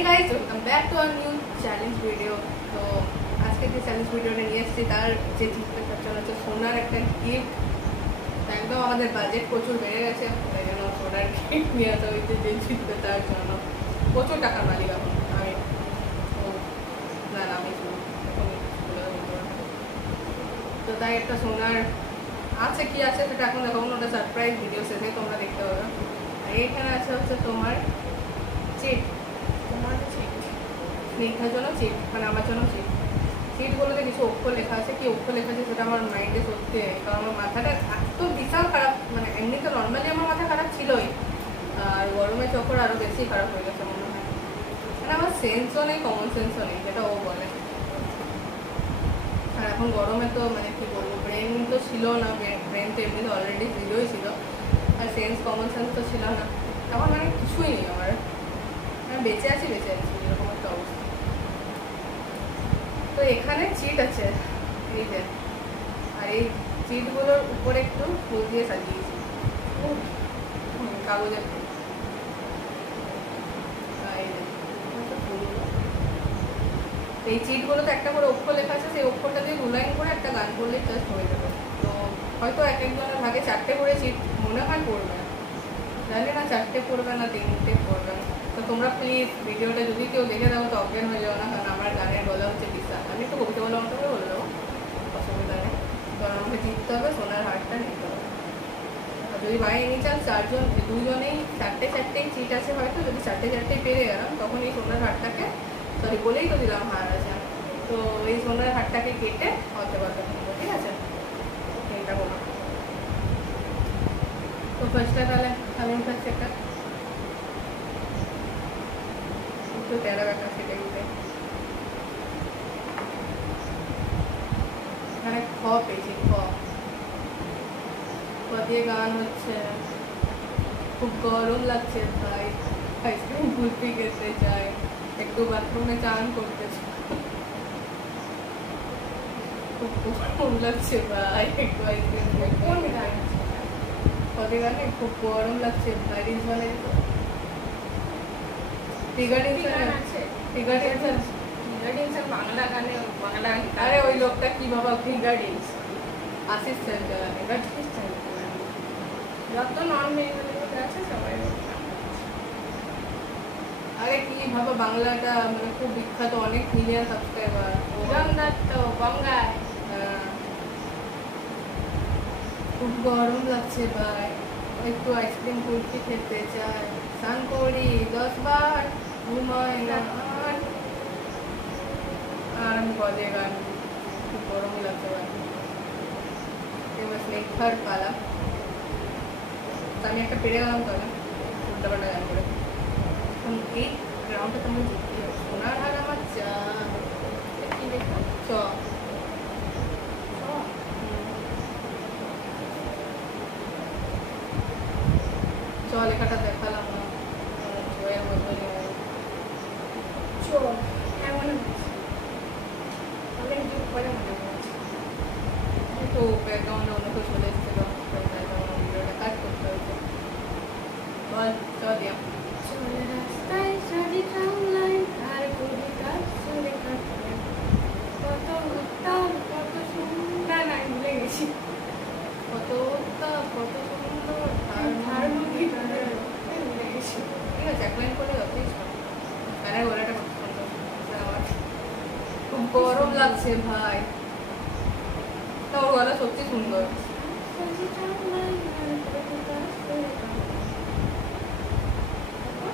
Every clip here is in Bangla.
Hey guys, welcome back to our new challenge video. তো আজকে যে চ্যালেঞ্জ ভিডিওটা নিয়ে এসেছি তার যে জিততে পারছে হচ্ছে সোনার একটা গিফট। একদম আমাদের বাজেট প্রচুর বেড়ে গেছে, তাই জন্য সোনার গিফট নিয়ে আসা হয়েছে যে জিতবে তার জন্য। প্রচুর টাকার মালিক এখন আমি। তো না আমি তো তাই একটা সোনার আছে, কি আছে সেটা এখন দেখাবো না, ওটা সারপ্রাইজ ভিডিও শেষে তোমরা দেখতে পাবে। আর এখানে আছে হচ্ছে তোমার চিট, তোমার চিট স্নেহার জন্য চিট, মানে আমার জন্য চিট। চিটগুলোতে কিছু অক্ষর লেখা আছে, কি অক্ষর লেখা আছে সেটা আমার মাইন্ডে সত্যি নেই, কারণ আমার মাথাটা এত বিশাল খারাপ, মানে এমনি তো নর্মালি আমার মাথা খারাপ ছিলই, আর গরমে চক্কর আরও বেশি খারাপ হয়ে গেছে মনে হয়। মানে আমার সেন্সও নেই, কমন সেন্সও নেই, যেটা ও বলে। আর এখন গরমে তো মানে কি বলবো, ব্রেন তো ছিল না, ব্রেন তো এমনিতে অলরেডি জিরোই ছিল, আর সেন্স কমন সেন্স তো ছিল না। এখন মানে কিছুই নেই আমার, বেঁচে আছি এরকম একটা অবস্থা। তো এখানে চিট আছে এই যে, আর এই চিটগুলোর উপরে একটু ফুল দিয়ে সাজিয়েছি, কাগজের ফুল। এই চিটগুলোতে একটা করে অক্ষর লেখা আছে, সেই অক্ষরটা দিয়ে 2 লাইন করে একটা গান করলে জাস্ট হয়ে যাবে। তো হয়তো এক একজনের ভাগে 4টে করে চিট মনে হয় পড়বে, জানি না 4টে পড়বে না 3টে পড়বে। তো তোমরা প্লিজ ভিডিওটা যদি কেউ দেখে দাও তো অজ্ঞান হয়ে যাও না, কারণ আমার গানের গলা হচ্ছে বিশাল। আমি একটু বলতে বলার মতো করে বলে দেবো, অসুবিধা নেই। কারণ আমাকে জিততে হবে, সোনার হারটা নিতে হবে। আর যদি বাই এনি চান্স 2জনেই 4টে চিট আছে, হয়তো যদি 4টে পেরে গেলাম তখন এই সোনার হারটাকে, সরি বলেই তো দিলাম হার আছে, তো এই সোনার হারটাকে কেটে হতে পারবে, ঠিক আছে? এইটা বলো। তো ফার্স্টটা তাহলে আমি উঠাচ্ছি একটা একটু তেরা ব্যাটা সেটা উঠে, এখানে খ পেয়েছি, খ দিয়ে গান হচ্ছে। খুব গরম লাগছে ভাই, আইসক্রিম কুলফি খেতে চাই, একটু বাথরুমে চান করতে চাই। খুব গরম লাগছে ভাই, একটু আইসক্রিম কদে গানে খুব গরম লাগছে ভাই। রিলস বানাই তো বাংলা গানে, বাংলা গান। আরে ওই লোকটা কি বাবা, ফিগারিংস আশিস যত নর্মাল আছে সবাই। আরে কি ভাবা, বাংলাটা মানে খুব বিখ্যাত, অনেক মিলিয়ন সাবস্ক্রাইবার। গঙ্গায় খুব গরম লাগছে ভাই, একটু আইসক্রিম কুলফি খেতে চাই, স্নান করি 10 বার, ঘুমাই না আর বলে গান। খুব গরম লাগছে ভাই, স্নেহার পালা। আমি একটা পেরে গেলাম তাহলে উল্টা পাল্টা গান করে। এই গ্রাউন্ডটা তোমরা জিততে হবে, সোনার হার আমার চা। কি লেখা? চ চ লেখাটা দেখালাম না, জয়ের বদলে চ এমন অনেক দিন পরে মনে পড়ছে। তো ব্যাকগ্রাউন্ডে অন্য কেউ চলে এসেছিল, ভিডিওটা কাজ করতে হয়েছে। বল চ দিয়া চলে রাস্তায় সারি টাউনলাইন আর কবিতা শুনে কাটবে, কত উত্তাপ কত সুন্দর, আমি ভুলে গেছি, কত উত্তাপ কত সুন্দর ভুলে গেছি। ঠিক আছে, এক লাইন করে যথেষ্ট। গানের গলাটা কত সুন্দর আমার, খুব গরম লাগছে ভাই। তা ওর গলা সত্যি সুন্দর।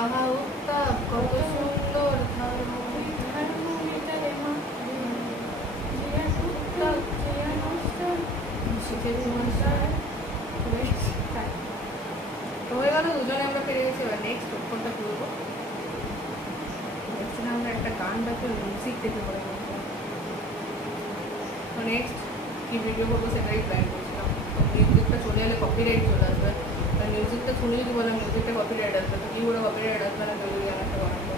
আহা উত্তাপ কত সুন্দর, হয়ে গেল, দুজনে আমরা পেরে গেছি। এবার নেক্সট কোনটা করবো, আমরা একটা গান বাকি মিউজিক দেখে পড়ে করবো। নেক্সট কি ভিডিও করবো সেটাই প্ল্যান করছিলাম। তো মিউজিকটা চলে এলে কপিরাইট চলে আসবে, আর মিউজিকটা শুনে যদি বলে মিউজিকটা কপিরাইট আসবে, তো কি করে কপিরাইট আসবে না, যদি গানটা বানাবো।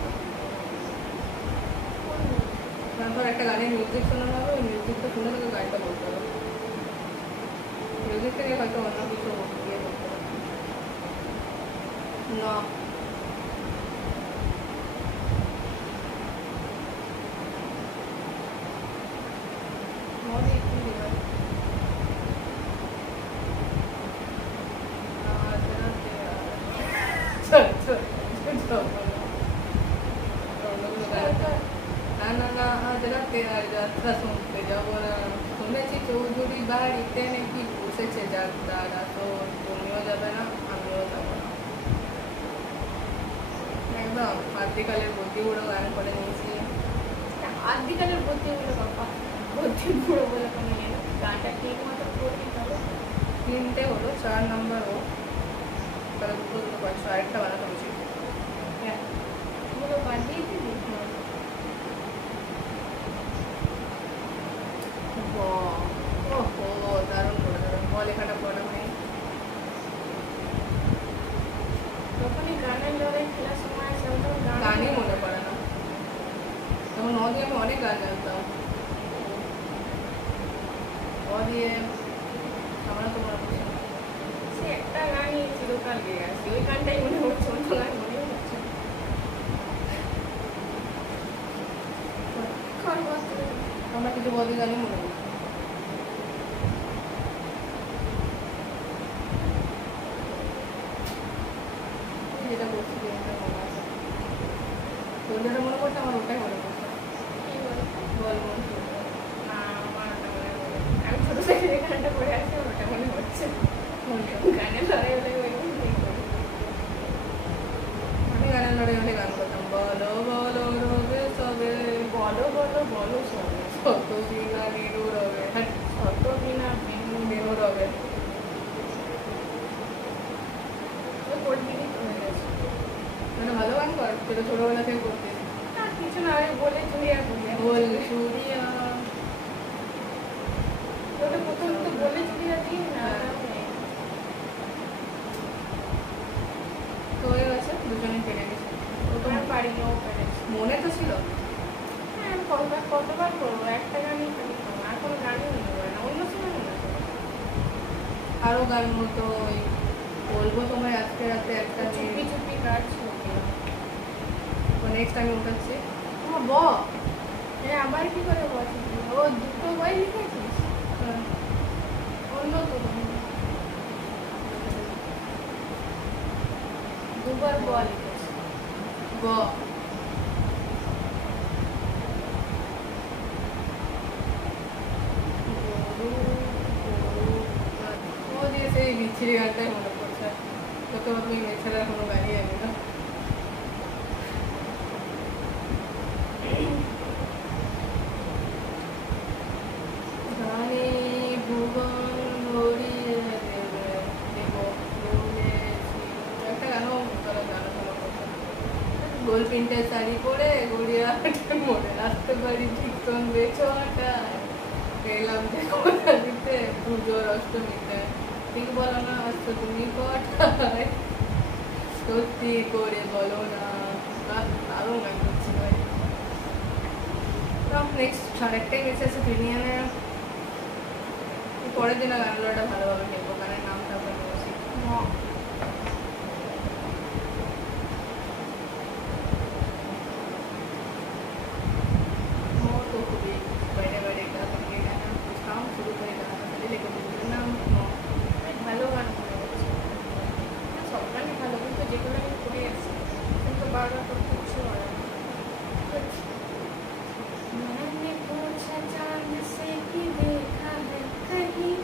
ধর একটা গানের মিউজিক শোনানো হবে, ওই মিউজিকটা শুনে তোকে গানটা বলতে হবে, মিউজিক থেকে হয়তো অন্য কিছু ইয়ে করতে হবে না। তোমাকে আর যাত্রা শুনতে যাবো না। শুনেছি চৌধুরী বাড়িতে নাকি বসেছে যাত্রা, তো তুমিও যাবে না আমিও যাবো না। একদম আদিকালের বুদ্ধিগুলো গান করে নিয়েছি। আদিকালের বুদ্ধিগুলো বাবা, বুদ্ধি বুড়ো বলে কোনো ইয়ে না। গানটা ঠিক মতো করবি তবে। 3টে হলো, 4 নম্বর ও, তাহলে দুটো পাচ্ছ, আরেকটা বানাতে উচিত। পুরো বাদ দিয়ে দিবি। ওহো দারুণ করে দারুণ, লেখাটা পড়া নেই। যখনই গানের লড়াই খেলার সময় আসে আমি তখন গানই মনে পড়ে না। তখন দিয়ে আমি অনেক গান জানতাম। দিয়ে আমরা তো মনে পড়ছে না। সে একটা গানই চিরকাল গেয়ে আসি, ওই গানটাই মনে হচ্ছে, অন্য গান মনে হচ্ছে না। আমরা কিছু বদি গানই মনে পড়ছে। যেটা বলছি যেটা মনে আছে, তোর যেটা মনে পড়ছে আমার ওটাই মনে পড়ছে। কি বলতো? বল মন না, আমার ওটা মনে পড়ে। আমি ছোট থেকে যে গানটা পড়ে আসি আমার ওটা মনে হচ্ছে। গানের লড়াই হলে ওই গানটাই করি। আমি গানের লড়াই হলে গান করতাম, বলো বলো রবে সবে, বলো বলো বলো সবে, শত বিনা নিরু রবে, শত বিনা বিনু নিরু রবে। করে দিবি তো হয়ে গেছে। মানে ভালো গান কর, সেটা ছোটবেলা থেকে করতিস। না কিছু না, আমি বলে চুরিয়া করি। বল সুরিয়া, ওটা প্রথম তো বলে চুরিয়া দিই না। তো হয়ে গেছে, দুজনে পেরে গেছে। তোমার পারিনি, ও পেরেছে। মনে তো ছিল। হ্যাঁ, আমি কতবার করবো, একটা গানই খালি করবো, আর কোনো গানই মনে পড়ে না, অন্য সময় মনে পড়ে। আরো গান মতো ওই বলবো তোমায় আজকে রাতে একটা চুপি চুপি কাজ ছবি। নেক্সট আমি উঠাচ্ছি। ব হ্যাঁ, আবার কি করে বলছিস? ও দুটো বই লিখেছিস? অন্য তো দুবার ব লিখেছিস। ব ও দিয়ে সেই বিচ্ছিরি গানটাই মনে পড়ছে। কত তুমি এছাড়া কোনো গানই জানি না। গানে ভুবন ভরিয়ে দেবে, দেব বলেছি। একটা গানও তারা গান শোনা করছে। গোল প্রিন্টের শাড়ি পরে গড়িয়াহাটে মোড়ে আসতে পারি ঠিক সন্ধ্যে 6টায়, এলাম দেখা দিতে পুজোর অষ্টমীতে, ঠিক বলো না আসছো তুমি কটায়, সত্যি করে বলো না। আরও গান করছি ভাই। নেক্সট আরেকটাই গেছে আছে প্রিমিয়ামে, পরের দিন গানগুলোটা ভালোভাবে খেলবো, গানের নাম তারপর বলছি। তো খুবই বাইরে বাইরে কাম শুরু করে নাম ভালো গান করে গেছে। সব গানই ভালো, কিন্তু যেগুলো আমি করে এসেছি কিন্তু বারবার করতে ইচ্ছে করে না। मैंने पूछा चांद से कि देखा है कहीं,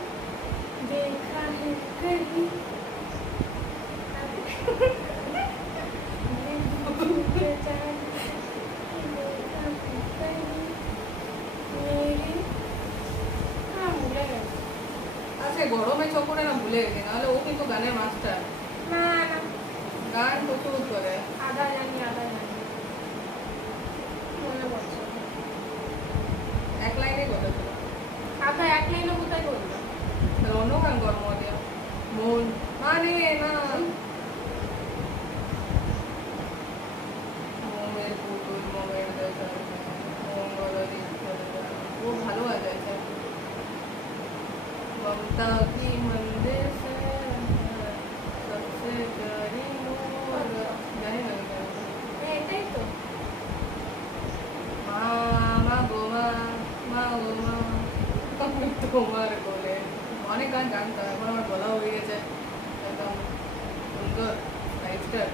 देखा है कहीं। मैंने पूछा चांद से कि देखा है कहीं मेरी। हाँ, भूले गए। আচ্ছা গরমে চোখে না ভুলে গেছি, নাহলে ও কিন্তু গানের মাস্টার। না না, গান প্রচুর করে। আধা জানি মনে পড়ছে না। এক লাইনে কথা ছিল, আধা এক লাইনও কোথায় করলাম। তাহলে অন্য গান কর মজা। মন মানে না মোমের পুতুল মোমের দেখা মঙ্গল দিন ও ভালো আছে। ममता की मंदिर से सबसे प्यारी मोर जाने लगे এটাই তো মা গো মা আমি তোমার বলে অনেক গান জানতাম, এখন আমার বলা হয়ে গেছে একদম সুন্দর 5 স্টার।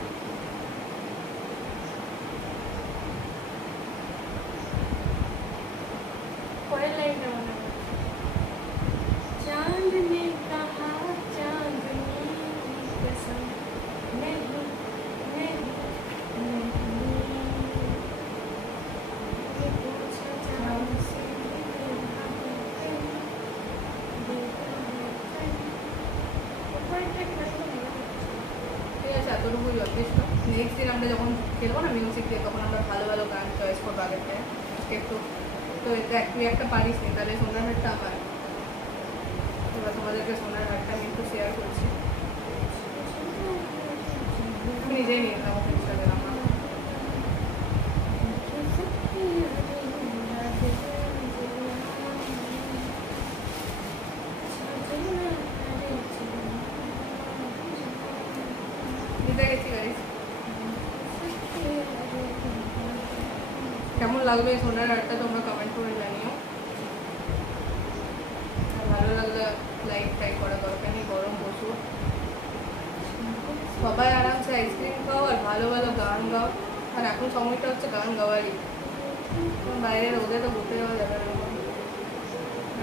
খেলবো না মিউজিক দিয়ে, তখন আমরা ভালো ভালো গান চয়েস করবো আগের থেকে। আজকে একটু তো এটা তুই একটা পারিস নি, তাহলে সোনার হাটটা আমার। এবার তোমাদেরকে সোনার হাটটা আমি একটু শেয়ার করছি, নিজেই নিয়ে নেবো ইনস্টাগ্রাম। দিতে গেছি গাড়ি। কেমন লাগলো এই সোনার হাটটা তোমরা কমেন্ট করে জানিও। আর ভালো লাগলে লাইক টাইক করা দরকার নেই, গরম প্রচুর। সবাই আরামসে আইসক্রিম খাও আর ভালো ভালো গান গাও। আর এখন সময়টা হচ্ছে গান গাওয়ারই, বাইরে রোদে তো ঘুরতে যাওয়া যাবে না,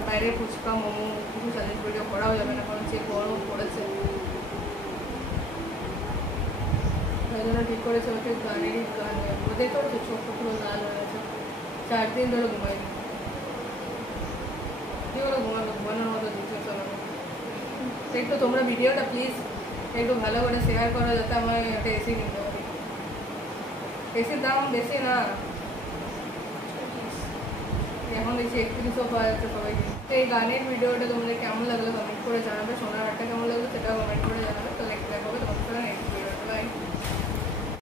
বাইরে ফুচকা মোমো কিছু চ্যালেঞ্জ ভিডিও করাও যাবে না, কারণ যে গরম পড়েছে। তাই জন্য ঠিক করেছে ওকে গানেরই গান ওদের তো চোখ পুরো লাল হয়ে গেছে, 4 দিন ধরে ঘুমাইনি। কী হলো ঘুমানো, ঘুমানোর মতো দিচ্ছে। চলো একটু তোমরা ভিডিওটা প্লিজ একটু ভালো করে শেয়ার করো, যাতে আমার একটা এসি কিনতে পারি। এসির দাম বেশি না, এখন দেখছি 3100 পাওয়া যাচ্ছে সবাইকে। তো এই গানের ভিডিওটা তোমাদের কেমন লাগলো কমেন্ট করে জানাবে, সোনার হাটটা কেমন লাগলো সেটাও কমেন্ট করে